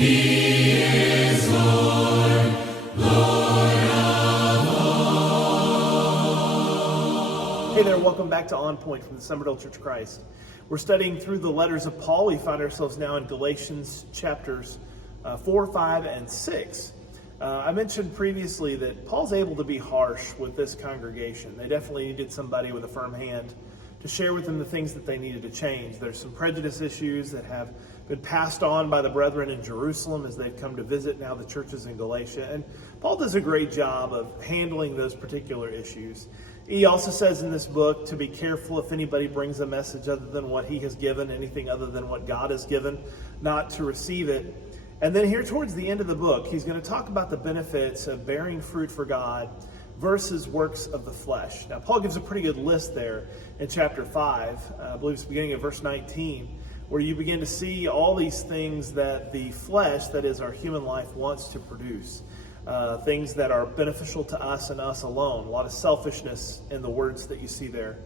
He is Lord, Lord of all. Hey there, welcome back to On Point from the Summerdale Church of Christ. We're studying through the letters of Paul. We find ourselves now in Galatians chapters 4, 5, and 6. I mentioned previously that Paul's able to be harsh with this congregation. They definitely needed somebody with a firm hand to share with them the things that they needed to change. There's some prejudice issues that have been passed on by the brethren in Jerusalem as they've come to visit now the churches in Galatia. And Paul does a great job of handling those particular issues. He also says in this book to be careful if anybody brings a message other than what he has given, anything other than what God has given, not to receive it. And then here towards the end of the book, he's going to talk about the benefits of bearing fruit for God versus works of the flesh. Now, Paul gives a pretty good list there in chapter 5, I believe it's beginning of verse 19, where you begin to see all these things that the flesh, that is our human life, wants to produce. Things that are beneficial to us and us alone. A lot of selfishness in the words that you see there.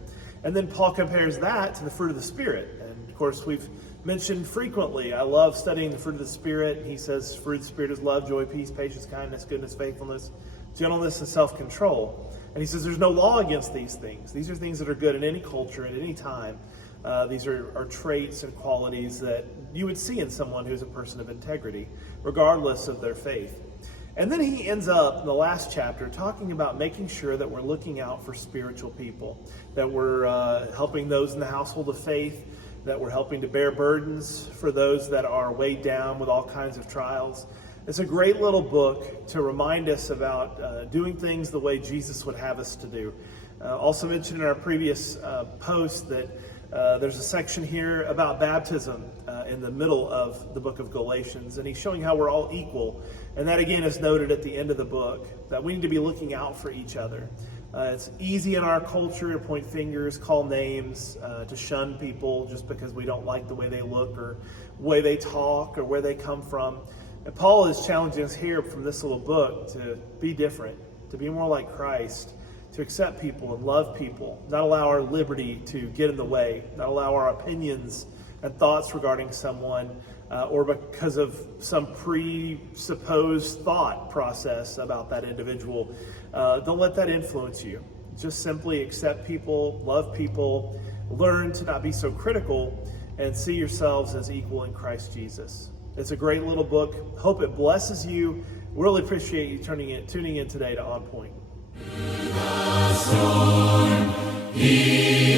And then Paul compares that to the fruit of the Spirit. And of course, we've mentioned frequently, I love studying the fruit of the Spirit. He says, fruit of the Spirit is love, joy, peace, patience, kindness, goodness, faithfulness, gentleness, and self-control. And he says there's no law against these things. These are things that are good in any culture, at any time. These are traits and qualities that you would see in someone who's a person of integrity, regardless of their faith. And then he ends up in the last chapter talking about making sure that we're looking out for spiritual people, that we're helping those in the household of faith, that we're helping to bear burdens for those that are weighed down with all kinds of trials. It's a great little book to remind us about doing things the way Jesus would have us to do. Also mentioned in our previous post that there's a section here about baptism in the middle of the book of Galatians, and he's showing how we're all equal. And that again is noted at the end of the book, that we need to be looking out for each other. It's easy in our culture to point fingers, call names, to shun people just because we don't like the way they look or the way they talk or where they come from. And Paul is challenging us here from this little book to be different, to be more like Christ, to accept people and love people, not allow our liberty to get in the way, not allow our opinions and thoughts regarding someone or because of some presupposed thought process about that individual. Don't let that influence you. Just simply accept people, love people, learn to not be so critical, and see yourselves as equal in Christ Jesus. It's a great little book. Hope it blesses you. Really appreciate you tuning in today to On Point. The storm, he